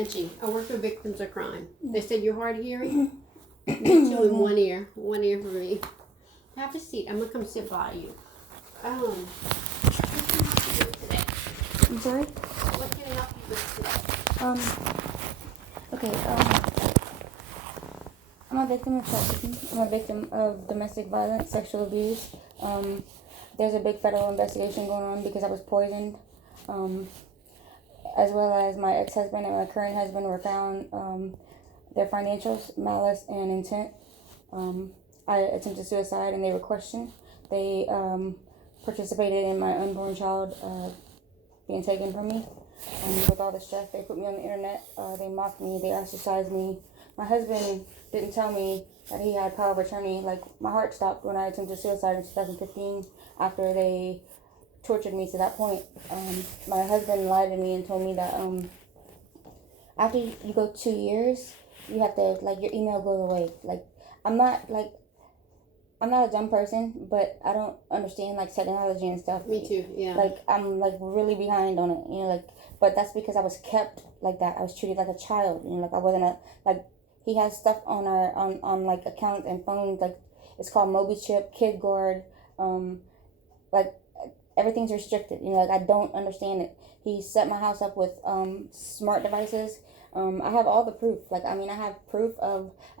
Angie. I work with victims of crime. They said you're hard of hearing. Me too, in one ear for me. Have a seat. I'm gonna come sit by you. What can I help you with today? I'm sorry? What can I help you with today? Okay, I'm a victim of trafficking. I'm a victim of domestic violence, sexual abuse. There's a big federal investigation going on because I was poisoned. As well as my ex-husband and my current husband were found, their financials, malice, and intent. I attempted suicide and they were questioned. They participated in my unborn child being taken from me. With all the stress, they put me on the internet. They mocked me. They ostracized me. My husband didn't tell me that he had power of attorney. Like, my heart stopped when I attempted suicide in 2015 after they tortured me to that point. My husband lied to me and told me that after you go 2 years, you have to, like, your email goes away. Like, I'm not a dumb person, but I don't understand, like, technology and stuff. Me too, yeah. Like, I'm, like, really behind on it, you know, like, but that's because I was kept like that. I was treated like a child, you know, like, I wasn't like, he has stuff on our, on like, accounts and phones, like, it's called MobiChip, KidGuard, like, everything's restricted, you know, like, I don't understand it. He set my house up with, smart devices. I have all the proof. Like, I mean, I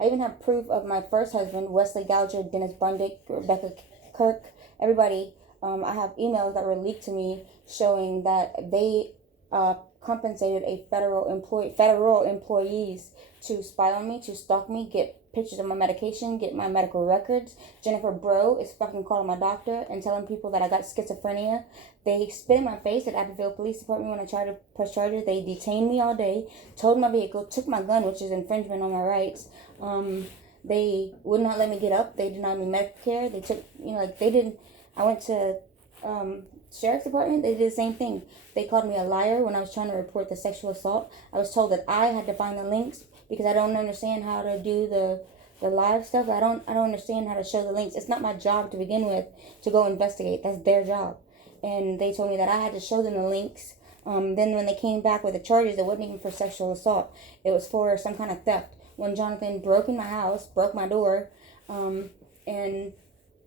even have proof of my first husband, Wesley Gouger, Dennis Bundick, Rebecca Kirk, everybody. I have emails that were leaked to me showing that they compensated a federal employees to spy on me, to stalk me, get pictures of my medication, get my medical records. Jennifer Bro is fucking calling my doctor and telling people that I got schizophrenia. They spit in my face at Abbeville Police Department when I tried to press charges. They detained me all day, towed my vehicle, took my gun, which is infringement on my rights. They would not let me get up. They denied me medical care. They took, you know, like, they didn't. I went to Sheriff's Department. They did the same thing. They called me a liar when I was trying to report the sexual assault. I was told that I had to find the links because I don't understand how to do the live stuff. I don't understand how to show the links. It's not my job to begin with to go investigate. That's their job. And they told me that I had to show them the links. Then when they came back with the charges, it wasn't even for sexual assault. It was for some kind of theft. When Jonathan broke in my house, broke my door, and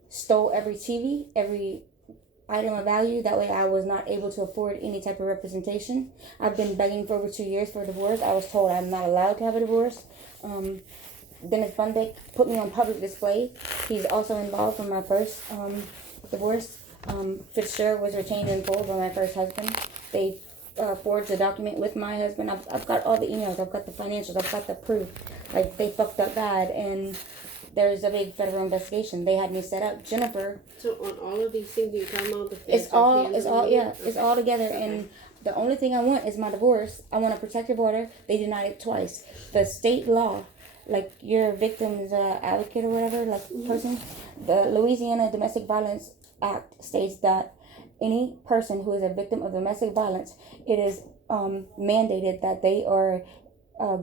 stole every TV, every item of value. That way I was not able to afford any type of representation. I've been begging for over 2 years for a divorce. I was told I'm not allowed to have a divorce. Dennis Bundick put me on public display. He's also involved in my first divorce. Fitzgerald was retained in full by my first husband. They forged a document with my husband. I've got all the emails. I've got the financials. I've got the proof. Like, they fucked up bad, and there's a big federal investigation. They had me set up. Jennifer. So on all of these things you're talking about, it's all together. Okay. And the only thing I want is my divorce. I want a protective order. They denied it twice. The state law, like, your victim's advocate or whatever, like, person, the Louisiana Domestic Violence Act states that any person who is a victim of domestic violence, it is mandated that they are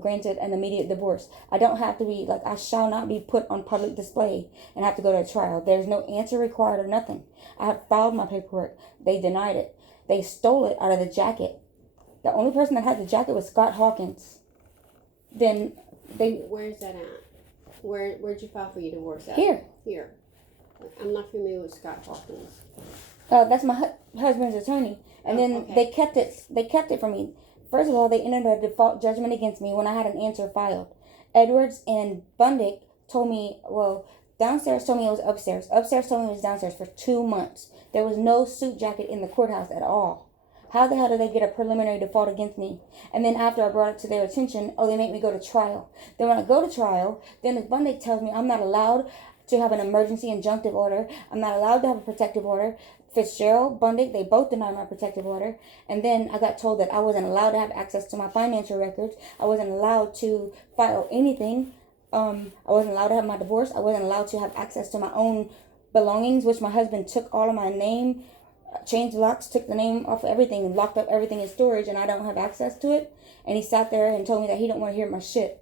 granted an immediate divorce. I don't have to be, like, I shall not be put on public display and have to go to a trial. There's no answer required or nothing. I have filed my paperwork. They denied it. They stole it out of the jacket. The only person that had the jacket was Scott Hawkins. Then they... Where's that at? Where'd you file for your divorce at? Here. I'm not familiar with Scott Hawkins. That's my husband's attorney. And then okay. They kept it from me. First of all, they entered a default judgment against me when I had an answer filed. Edwards and Bundick told me, well, downstairs told me it was upstairs. Upstairs told me it was downstairs for 2 months. There was no suit jacket in the courthouse at all. How the hell did they get a preliminary default against me? And then after I brought it to their attention, they made me go to trial. Then when I go to trial, then Bundick tells me I'm not allowed to have an emergency injunctive order. I'm not allowed to have a protective order. Fitzgerald, Bundick, they both denied my protective order. And then I got told that I wasn't allowed to have access to my financial records. I wasn't allowed to file anything. I wasn't allowed to have my divorce. I wasn't allowed to have access to my own belongings, which my husband took all of my name, changed locks, took the name off everything, and locked up everything in storage, and I don't have access to it. And he sat there and told me that he don't want to hear my shit.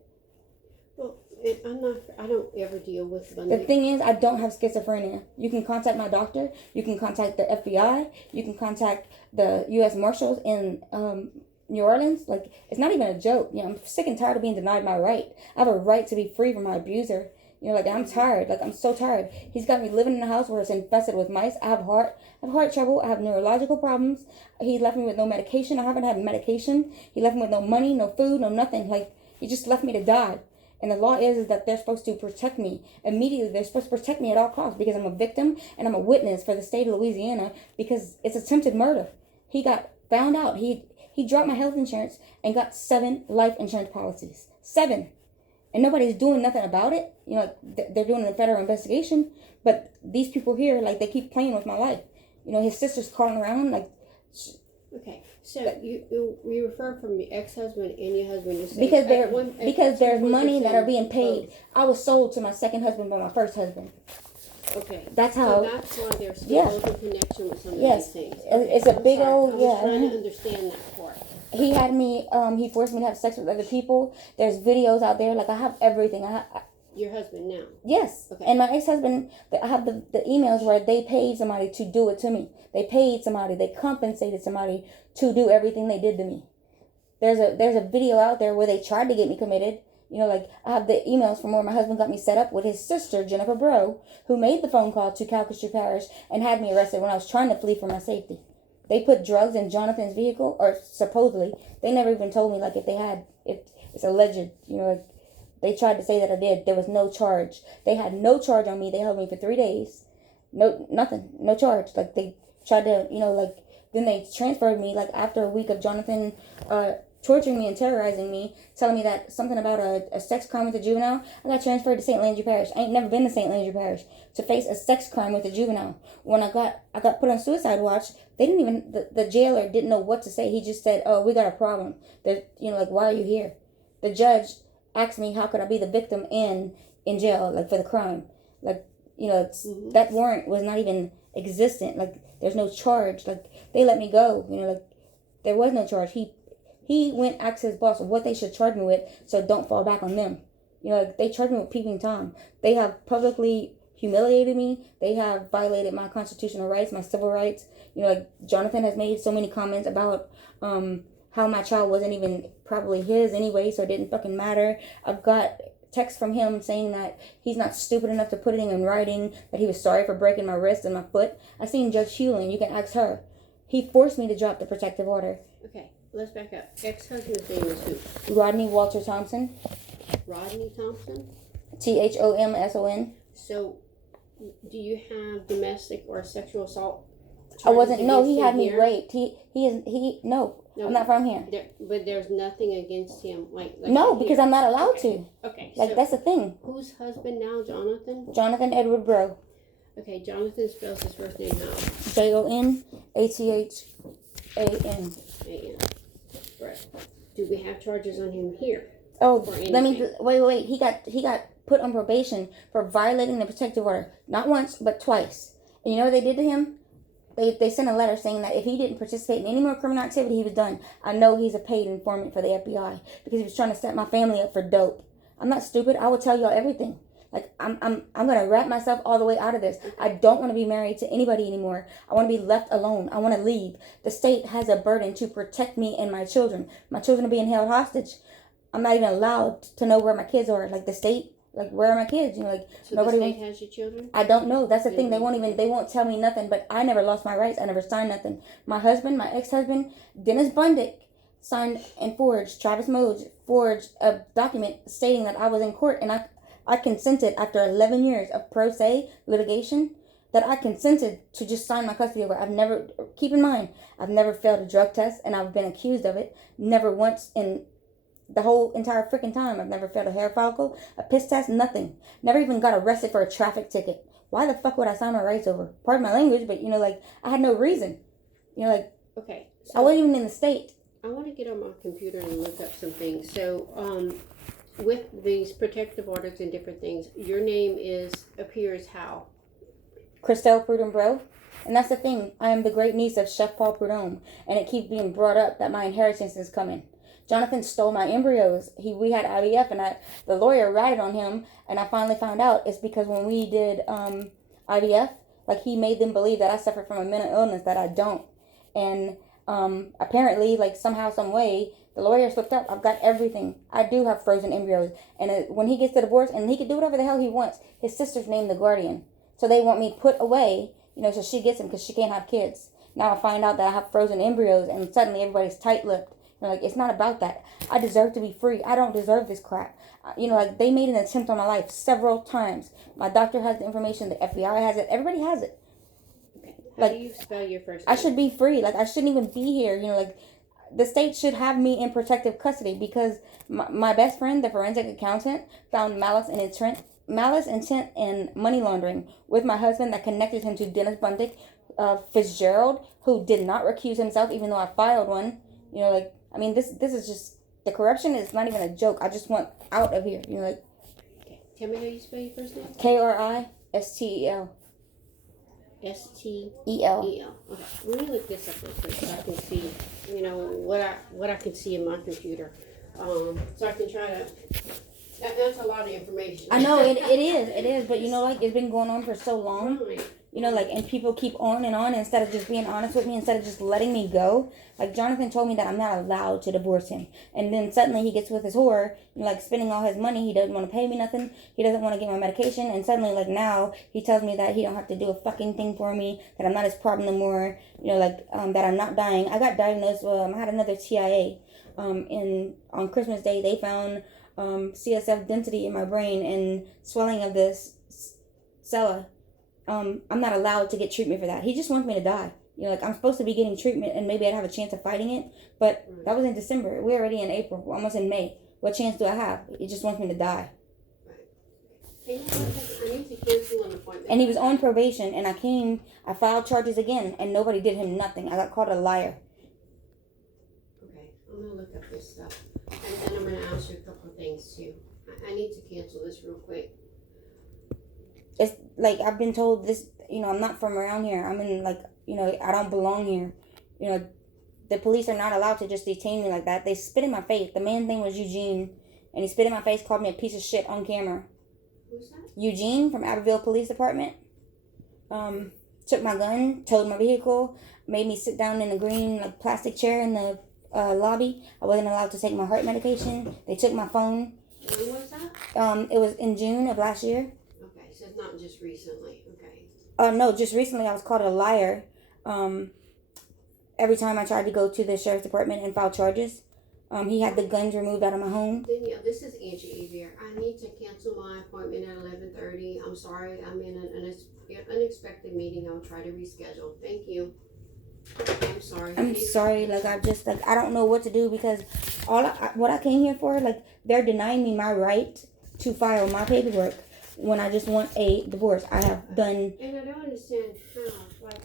Well, I don't ever deal with Bundy. The thing is, I don't have schizophrenia. You can contact my doctor. You can contact the FBI. You can contact the U.S. Marshals in New Orleans, like, it's not even a joke. You know, I'm sick and tired of being denied my right. I have a right to be free from my abuser. You know, like, I'm tired. Like, I'm so tired. He's got me living in a house where it's infested with mice. I have heart trouble. I have neurological problems. He left me with no medication. I haven't had medication. He left me with no money, no food, no nothing. Like, he just left me to die. And the law is that they're supposed to protect me immediately. They're supposed to protect me at all costs because I'm a victim and I'm a witness for the state of Louisiana because it's attempted murder. He got found out. He dropped my health insurance and got 7 life insurance policies. 7. And nobody's doing nothing about it. You know, like, they're doing a federal investigation. But these people here, like, they keep playing with my life. You know, his sister's calling around, like... Okay, so you refer from your ex-husband and your husband. You say because there's money that are being paid. I was sold to my second husband by my first husband. Okay, that's how. So that's why there's still a connection with some of these things. Okay, it's a big old. I was trying to understand that part. He had me. He forced me to have sex with other people. There's videos out there. Like, I have everything. Your husband now? Yes. Okay. And my ex-husband, I have the emails where they paid somebody to do it to me. They paid somebody. They compensated somebody to do everything they did to me. There's a video out there where they tried to get me committed. You know, like, I have the emails from where my husband got me set up with his sister, Jennifer Bro, who made the phone call to Calcasieu Parish and had me arrested when I was trying to flee for my safety. They put drugs in Jonathan's vehicle, or supposedly. They never even told me, like, if it's alleged, you know, like, they tried to say that I did. There was no charge. They had no charge on me. They held me for 3 days. Nothing. No charge. Like, they tried to, you know, like, then they transferred me, like, after a week of Jonathan torturing me and terrorizing me, telling me that something about a sex crime with a juvenile. I got transferred to St. Landry Parish. I ain't never been to St. Landry Parish to face a sex crime with a juvenile. When I got put on suicide watch, they didn't even, the jailer didn't know what to say. He just said, "Oh, we got a problem." They're, you know, like, "Why are you here?" The judge asked me how could I be the victim in jail, like, for the crime. Like, you know, that warrant was not even existent. Like, there's no charge. Like, they let me go. You know, like, there was no charge. He went asked his boss what they should charge me with, so don't fall back on them. You know, like, they charged me with peeping Tom. They have publicly humiliated me. They have violated my constitutional rights, my civil rights. You know, like, Jonathan has made so many comments about how my child wasn't even probably his anyway, so it didn't fucking matter. I've got text from him saying that he's not stupid enough to put it in writing, that he was sorry for breaking my wrist and my foot. I seen Judge Hewlin. You can ask her. He forced me to drop the protective order. Okay, let's back up. Ex-husband's name is who? Rodney Walter Thompson. Rodney Thompson? Thomson. So, do you have domestic or sexual assault? I wasn't. No, he had me raped. No, I'm not from here. But there's nothing against him, like no, because I'm not allowed to. Okay. Like, so that's the thing. Whose husband now, Jonathan? Jonathan Edward Bro. Okay, Jonathan spells his first name how? JONATHAN. Right. Do we have charges on him here? Oh, let me wait. He got put on probation for violating the protective order, not once but twice. And you know what they did to him? They sent a letter saying that if he didn't participate in any more criminal activity, he was done. I know he's a paid informant for the FBI because he was trying to set my family up for dope. I'm not stupid. I will tell y'all everything. Like, I'm gonna wrap myself all the way out of this. I don't want to be married to anybody anymore. I want to be left alone. I want to leave. The state has a burden to protect me and my children. My children are being held hostage. I'm not even allowed to know where my kids are. Like, the state, like, where are my kids? You know, like, so nobody. The state has your children? I don't know. That's the thing. They won't tell me nothing. But I never lost my rights. I never signed nothing. My husband, my ex-husband, Dennis Bundick, signed and forged. Travis Mose forged a document stating that I was in court, and I consented after 11 years of pro se litigation that I consented to just sign my custody over. Keep in mind, I've never failed a drug test, and I've been accused of it. Never once in the whole entire freaking time. I've never failed a hair follicle, a piss test, nothing. Never even got arrested for a traffic ticket. Why the fuck would I sign my rights over? Pardon my language, but, you know, like, I had no reason. You know, like, okay, so I wasn't even in the state. I want to get on my computer and look up some things. So, with these protective orders and different things, your name appears how? Christelle Prudhomme Bro. And that's the thing. I am the great niece of Chef Paul Prudhomme. And it keeps being brought up that my inheritance is coming. Jonathan stole my embryos. We had IVF, and the lawyer ratted on him. And I finally found out it's because when we did IVF, like, he made them believe that I suffered from a mental illness that I don't. And Apparently, like somehow, some way, the lawyer slipped up. I've got everything. I do have frozen embryos. And when he gets the divorce, and he can do whatever the hell he wants, his sister's named the guardian. So they want me put away, so she gets him because she can't have kids. Now I find out that I have frozen embryos, and suddenly everybody's tight-lipped. Like, it's not about that. I deserve to be free. I don't deserve this crap. Like, they made an attempt on my life several times. My doctor has the information. The FBI has it. Everybody has it. How do you spell your first name? I should be free. Like, I shouldn't even be here. Like, the state should have me in protective custody because my best friend, the forensic accountant, found malice, intent, and money laundering with my husband that connected him to Dennis Bundick Fitzgerald, who did not recuse himself, even though I filed one. This is just, the corruption is not even a joke. I just want out of here. Okay. Tell me how you spell your first name. KRISTEL. STEL. Okay. Let me look this up real quick so I can see, what I can see in my computer. So I can try to. That's a lot of information. I know it is, but it's been going on for so long. Right. And people keep on and on instead of just being honest with me, instead of just letting me go. Like, Jonathan told me that I'm not allowed to divorce him. And then suddenly he gets with his whore, spending all his money. He doesn't want to pay me nothing. He doesn't want to get my medication. And suddenly, now he tells me that he don't have to do a fucking thing for me, that I'm not his problem no more, that I'm not dying. I got diagnosed, I had another TIA. On Christmas Day, they found CSF density in my brain and swelling of this cella. I'm not allowed to get treatment for that. He just wants me to die. I'm supposed to be getting treatment and maybe I'd have a chance of fighting it. But that was in December. We're already in April. We're almost in May. What chance do I have? He just wants me to die. I need to cancel an appointment. And he was on probation, and I filed charges again, and nobody did him nothing. I got called a liar. Okay, I'm going to look up this stuff. And then I'm going to ask you a couple of things, too. I need to cancel this real quick. It's like, I've been told this, I'm not from around here. I'm in, I don't belong here. The police are not allowed to just detain me like that. They spit in my face. The man's name was Eugene, and he spit in my face, called me a piece of shit on camera. Who's that? Eugene from Abbeville Police Department. Took my gun, towed my vehicle, made me sit down in a green plastic chair in the lobby. I wasn't allowed to take my heart medication. They took my phone. When was that? It was in June of last year. Okay, so it's not just recently. Okay. No, just recently I was called a liar. Every time I tried to go to the sheriff's department and file charges. He had the guns removed out of my home. Danielle, this is Angie Avier. I need to cancel my appointment at 11:30. I'm sorry. I'm in an unexpected meeting. I'll try to reschedule. Thank you. I'm sorry. I'm sorry. I don't know what to do because what I came here for, they're denying me my right to file my paperwork when I just want a divorce. I have done. And I don't understand how.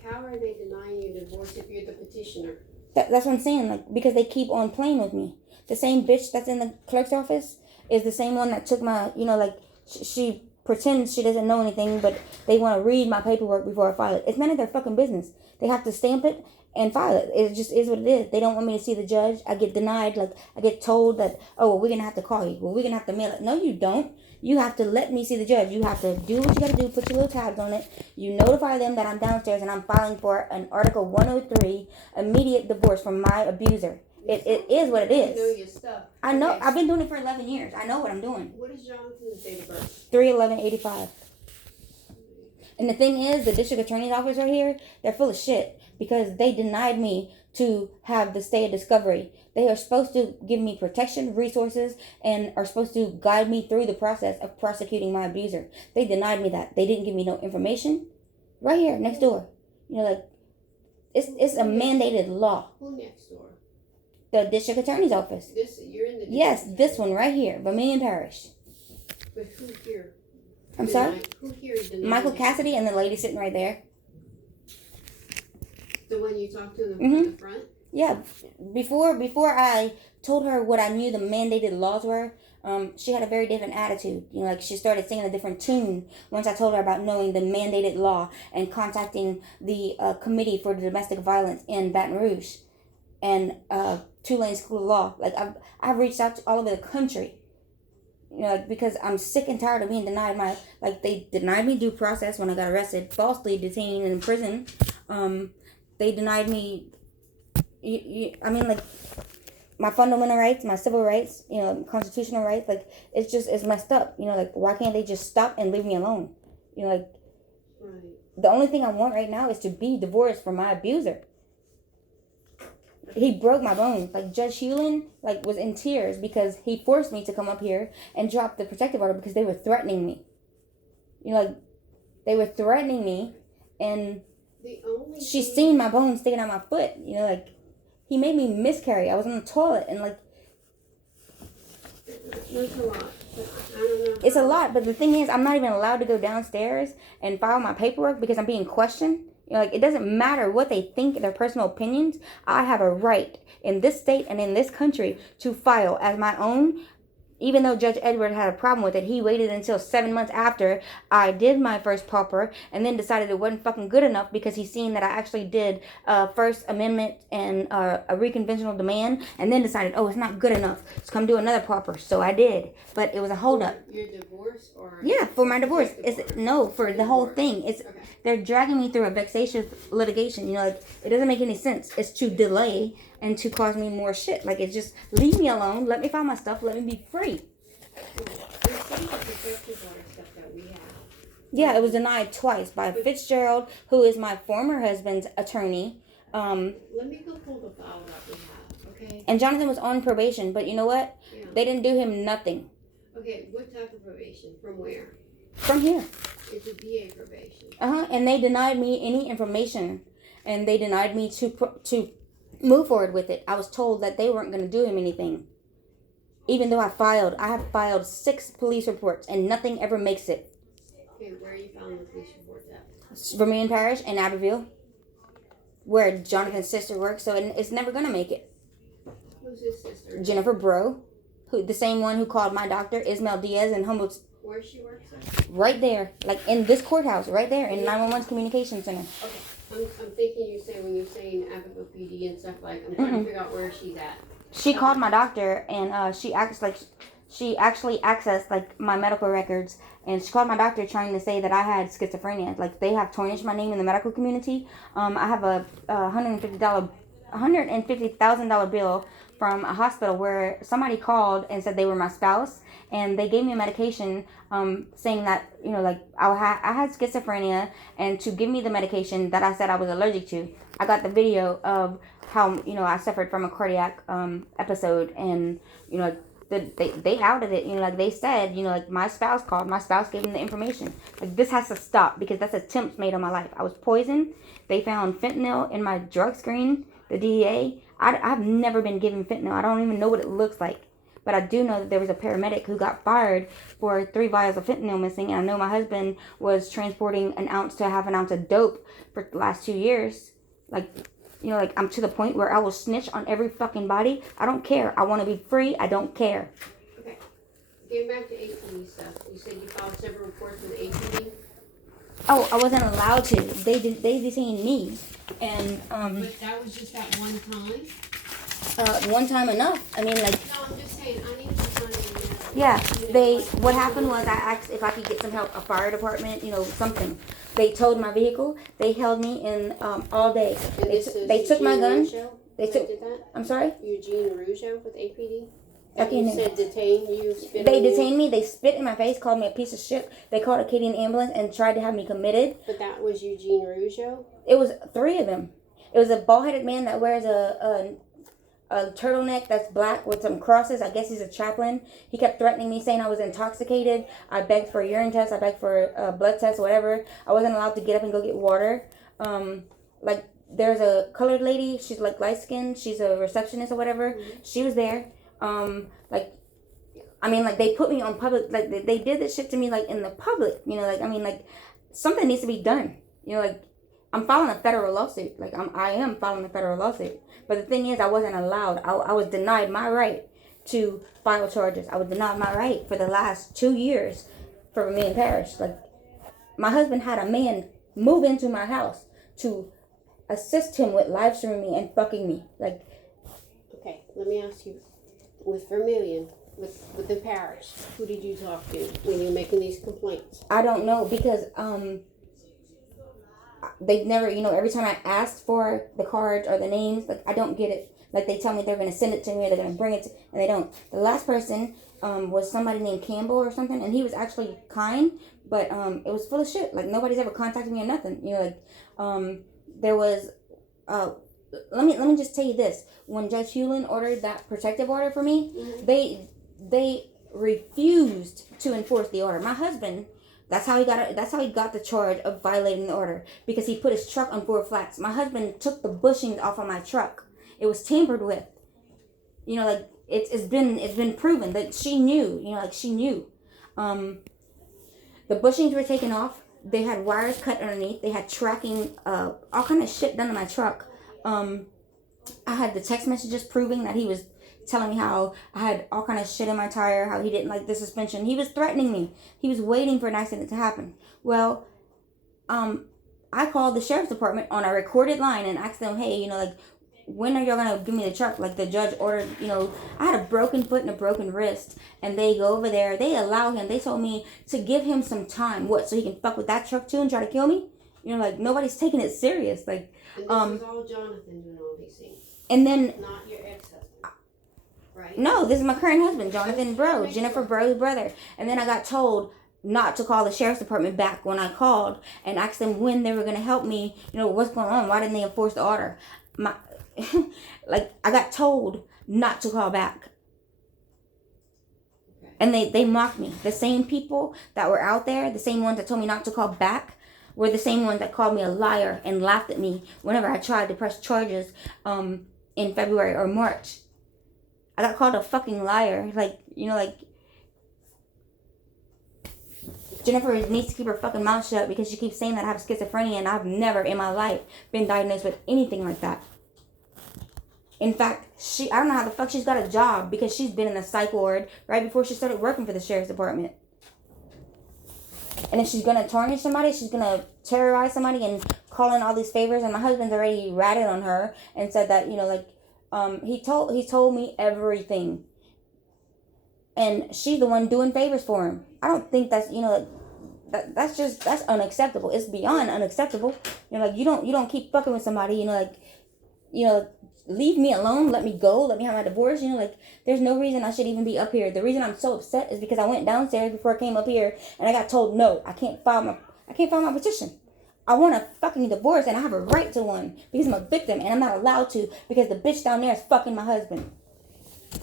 How are they denying you divorce if you're the petitioner? That's what I'm saying, because they keep on playing with me. The same bitch that's in the clerk's office is the same one that took my, she pretends she doesn't know anything, but they want to read my paperwork before I file it. It's none of their fucking business. They have to stamp it and file it. It just is what it is. They don't want me to see the judge. I get denied. I get told that, we're going to have to call you. We're going to have to mail it. No, you don't. You have to let me see the judge. You have to do what you got to do. Put your little tabs on it. You notify them that I'm downstairs and I'm filing for an Article 103, immediate divorce from my abuser. It is what it is. You know your stuff. I know. Okay. I've been doing it for 11 years. I know what I'm doing. What is Jonathan's date of birth? 3/11/85. And the thing is, the district attorney's office right here, they're full of shit because they denied me to have the stay of discovery. They are supposed to give me protection, resources, and are supposed to guide me through the process of prosecuting my abuser. They denied me that. They didn't give me no information. Right here, next door. It's a mandated law. Who next door? The district attorney's office. You're in the. Yes, this one right here, Vermillion Parish. But who here? I'm sorry? Who here is denying? Michael Cassidy and the lady sitting right there. The one you talked to in the front? Yeah, before I told her what I knew the mandated laws were, she had a very different attitude. She started singing a different tune once I told her about knowing the mandated law and contacting the Committee for Domestic Violence in Baton Rouge and Tulane School of Law. I've reached out to all over the country, because I'm sick and tired of being denied they denied me due process when I got arrested, falsely detained in prison. They denied me I mean, like, my fundamental rights, my civil rights, you know, constitutional rights, like, it's messed up. You know, like, why can't they just stop and leave me alone? You know, like, Right. the only thing I want right now is to be divorced from my abuser. He broke my bones. Like, Judge Hewlin, like, was in tears because he forced me to come up here and drop the protective order because they were threatening me. You know, like, they were threatening me, and she's seen my bones sticking out my foot. You know, like, he made me miscarry. I was on the toilet, and, like, That's a lot. But I don't know. It's a lot, but the thing is, I'm not even allowed to go downstairs and file my paperwork because I'm being questioned. You know, like, it doesn't matter what they think, their personal opinions. I have a right in this state and in this country to file as my own. Even though Judge Edward had a problem with it, he waited until 7 months after I did my first pauper and then decided it wasn't fucking good enough because he's seen that I actually did First Amendment and a reconventional demand, and then decided, oh, it's not good enough, let's come do another pauper. So I did, but it was a holdup. Your divorce or? Yeah, for my divorce. For the whole thing. It's okay. They're dragging me through a vexatious litigation. You know, like, it doesn't make any sense. It's to delay and to cause me more shit. Like, it's just, leave me alone, let me find my stuff, let me be free. Yeah, it was denied twice by Fitzgerald, who is my former husband's attorney. Let me go pull the file that we have, okay? And Jonathan was on probation, but you know what? Yeah. They didn't do him nothing. Okay, what type of probation? From where? From here. It's a DA probation. And they denied me any information, and they denied me to move forward with it. I was told that they weren't going to do him anything. Even though I have filed 6 police reports, and nothing ever makes it. Okay, where are you filing the police reports at? Vermillion Parish in Abbeville, where Jonathan's sister works, so it's never going to make it. Who's his sister? Jennifer Bro, the same one who called my doctor, Ismael Diaz, and Humboldt. Where she works at? Right there, like in this courthouse, right there, in 911's communication center. Okay, I'm thinking you say when you're saying Abbeville PD and stuff, like, I'm trying to figure out where she's at. She called my doctor, and she actually accessed, like, my medical records, and she called my doctor trying to say that I had schizophrenia. Like, they have tarnished my name in the medical community. I have a $150,000 bill from a hospital where somebody called and said they were my spouse, and they gave me a medication saying that, you know, like, I had schizophrenia, and to give me the medication that I said I was allergic to. I got the video of how, you know, I suffered from a cardiac episode, and, you know, they outed it. You know, like, they said, you know, like, my spouse called, my spouse gave them the information. Like, this has to stop because that's attempts made on my life. I was poisoned. They found fentanyl in my drug screen, the DEA. I've never been given fentanyl. I don't even know what it looks like. But I do know that there was a paramedic who got fired for 3 vials of fentanyl missing. And I know my husband was transporting an ounce to half an ounce of dope for the last 2 years. Like, you know, like, I'm to the point where I will snitch on every fucking body. I don't care. I want to be free. I don't care. Okay. Getting back to APD stuff. You said you filed several reports with APD? Oh, I wasn't allowed to. They detained me. And, But that was just that one time? one time enough. I mean, like... No, I'm just saying, I need some money. Yeah, what happened was I asked if I could get some help, a fire department, you know, something. They towed my vehicle. They held me in all day. They took my gun. They took. Did that? I'm sorry? Eugene Rougeau with APD? Okay, You said detain you, spit They on you? detained me. They spit in my face, called me a piece of shit. They called a Acadian ambulance and tried to have me committed. But that was Eugene Rougeau? It was 3 of them. It was a bald-headed man that wears a turtleneck that's black with some crosses. I guess he's a chaplain. He kept threatening me, saying I was intoxicated. I begged for a urine test. I begged for a blood test, whatever. I wasn't allowed to get up and go get water. Like, there's a colored lady. She's, like, light-skinned. She's a receptionist or whatever. Mm-hmm. She was there. Like, I mean, like, they put me on public. Like, they did this shit to me, like, in the public. You know, like, I mean, like, something needs to be done. You know, like, I'm filing a federal lawsuit. Like, I am filing a federal lawsuit. But the thing is, I wasn't allowed. I was denied my right to file charges. I was denied my right for the last 2 years for Vermillion Parish. Like, my husband had a man move into my house to assist him with live streaming me and fucking me. Like, okay, let me ask you, with Vermillion, with the parish, who did you talk to when you were making these complaints? I don't know, because they've never, you know, every time I asked for the cards or the names, like, I don't get it. Like, they tell me they're going to send it to me or they're going to bring it to, and they don't. The last person was somebody named Campbell or something, and he was actually kind, but it was full of shit. Like, nobody's ever contacted me or nothing. You know, like, there was, let me just tell you this. When Judge Hewlin ordered that protective order for me, they refused to enforce the order. My husband, that's how he got the charge of violating the order, because he put his truck on 4 flats. My husband took the bushings off of my truck. It was tampered with. You know, like, it's been proven that she knew. You know, like, she knew. The bushings were taken off. They had wires cut underneath. They had tracking, all kind of shit done to my truck. I had the text messages proving that he was telling me how I had all kind of shit in my tire, how he didn't like the suspension. He was threatening me. He was waiting for an accident to happen. Well, I called the sheriff's department on a recorded line and asked them, hey, you know, like, when are y'all gonna give me the truck? Like, the judge ordered, you know, I had a broken foot and a broken wrist, and they go over there, they allow him, they told me to give him some time. What, so he can fuck with that truck too and try to kill me? You know, like, nobody's taking it serious. Like, and this is all Jonathan doing all these things. And then, not your ex-husband, right? No, this is my current husband, Jonathan Bro, Jennifer Bro's brother. And then I got told not to call the sheriff's department back when I called and asked them when they were going to help me. You know, what's going on? Why didn't they enforce the order? Like, I got told not to call back. Okay. And they mocked me. The same people that were out there, the same ones that told me not to call back, were the same ones that called me a liar and laughed at me whenever I tried to press charges in February or March. I got called a fucking liar. Like, you know, like, Jennifer needs to keep her fucking mouth shut because she keeps saying that I have schizophrenia, and I've never in my life been diagnosed with anything like that. In fact, I don't know how the fuck she's got a job, because she's been in the psych ward right before she started working for the sheriff's department. And if she's going to tarnish somebody, she's going to terrorize somebody and call in all these favors. And my husband's already ratted on her and said that, you know, like, he told me everything. And she's the one doing favors for him. I don't think that's, you know, like, that's unacceptable. It's beyond unacceptable. You know, like, you don't keep fucking with somebody, you know, like, you know, leave me alone, let me go, let me have my divorce. You know, like, there's no reason I should even be up here. The reason I'm so upset is because I went downstairs before I came up here and I got told no, I can't file my petition. I want a fucking divorce, and I have a right to one because I'm a victim, and I'm not allowed to because the bitch down there is fucking my husband.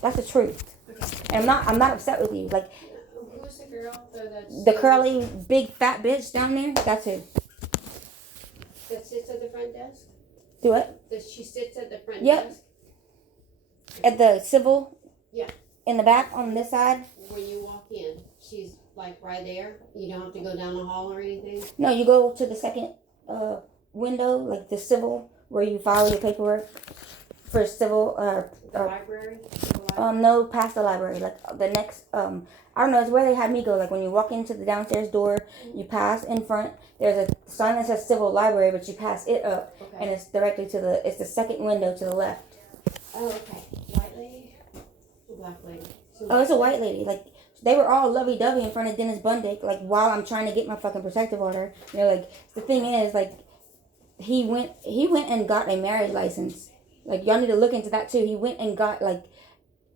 That's the truth. Okay. And I'm not upset with you. Like, who's the girl? The curly, big, fat bitch down there. That's who. That sits at the front desk? Do what? She sits at the front desk? At the civil? Yeah. In the back on this side? When you walk in, she's like right there. You don't have to go down the hall or anything? No, you go to the second window, like the civil, where you file your paperwork for civil. Library? No, past the library. Like, the next, I don't know, it's where they had me go. Like, when you walk into the downstairs door, you pass in front. There's a sign that says civil library, but you pass it up, okay, and it's directly to it's the second window to the left. Oh, okay. White lady? Or black lady? Oh, it's a white lady. Like, they were all lovey-dovey in front of Dennis Bundick, like, while I'm trying to get my fucking protective order. You know, like, the thing is, like, he went and got a marriage license. Like, y'all need to look into that, too. He went and got, like,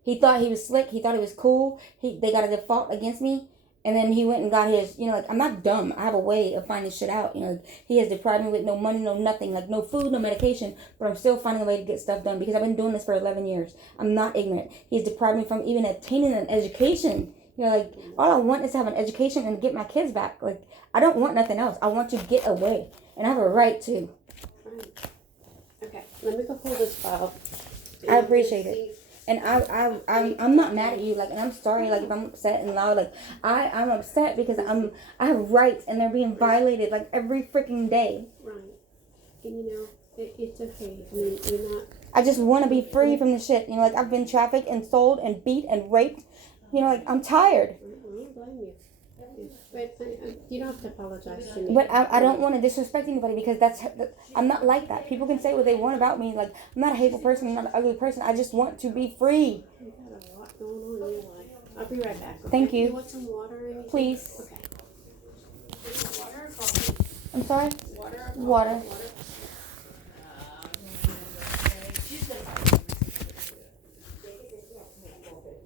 he thought he was slick. He thought he was cool. They got a default against me. And then he went and got his, you know, like, I'm not dumb. I have a way of finding shit out. You know, like, he has deprived me with no money, no nothing. Like, no food, no medication. But I'm still finding a way to get stuff done because I've been doing this for 11 years. I'm not ignorant. He's deprived me from even obtaining an education. You know, like, all I want is to have an education and get my kids back. Like, I don't want nothing else. I want to get away. And I have a right to. Right. Okay, let me go pull this file. I appreciate it. And I'm not mad at you, like, and I'm sorry, like, if I'm upset and loud, like, I'm upset because I have rights and they're being violated, like, every freaking day. Right. And, you know, it's okay. I mean, you're not... I just want to be free from the shit, you know, like, I've been trafficked and sold and beat and raped, you know, like, I'm tired. I don't blame you. But you don't have to apologize to me. But I don't want to disrespect anybody because I'm not like that. People can say what they want about me. Like, I'm not a hateful person. I'm not an ugly person. I just want to be free. You got a lot going on in your life. I'll be right back. Okay? Thank you. You want some water or anything? Please. Okay. Water or coffee? I'm sorry? Water water? Water.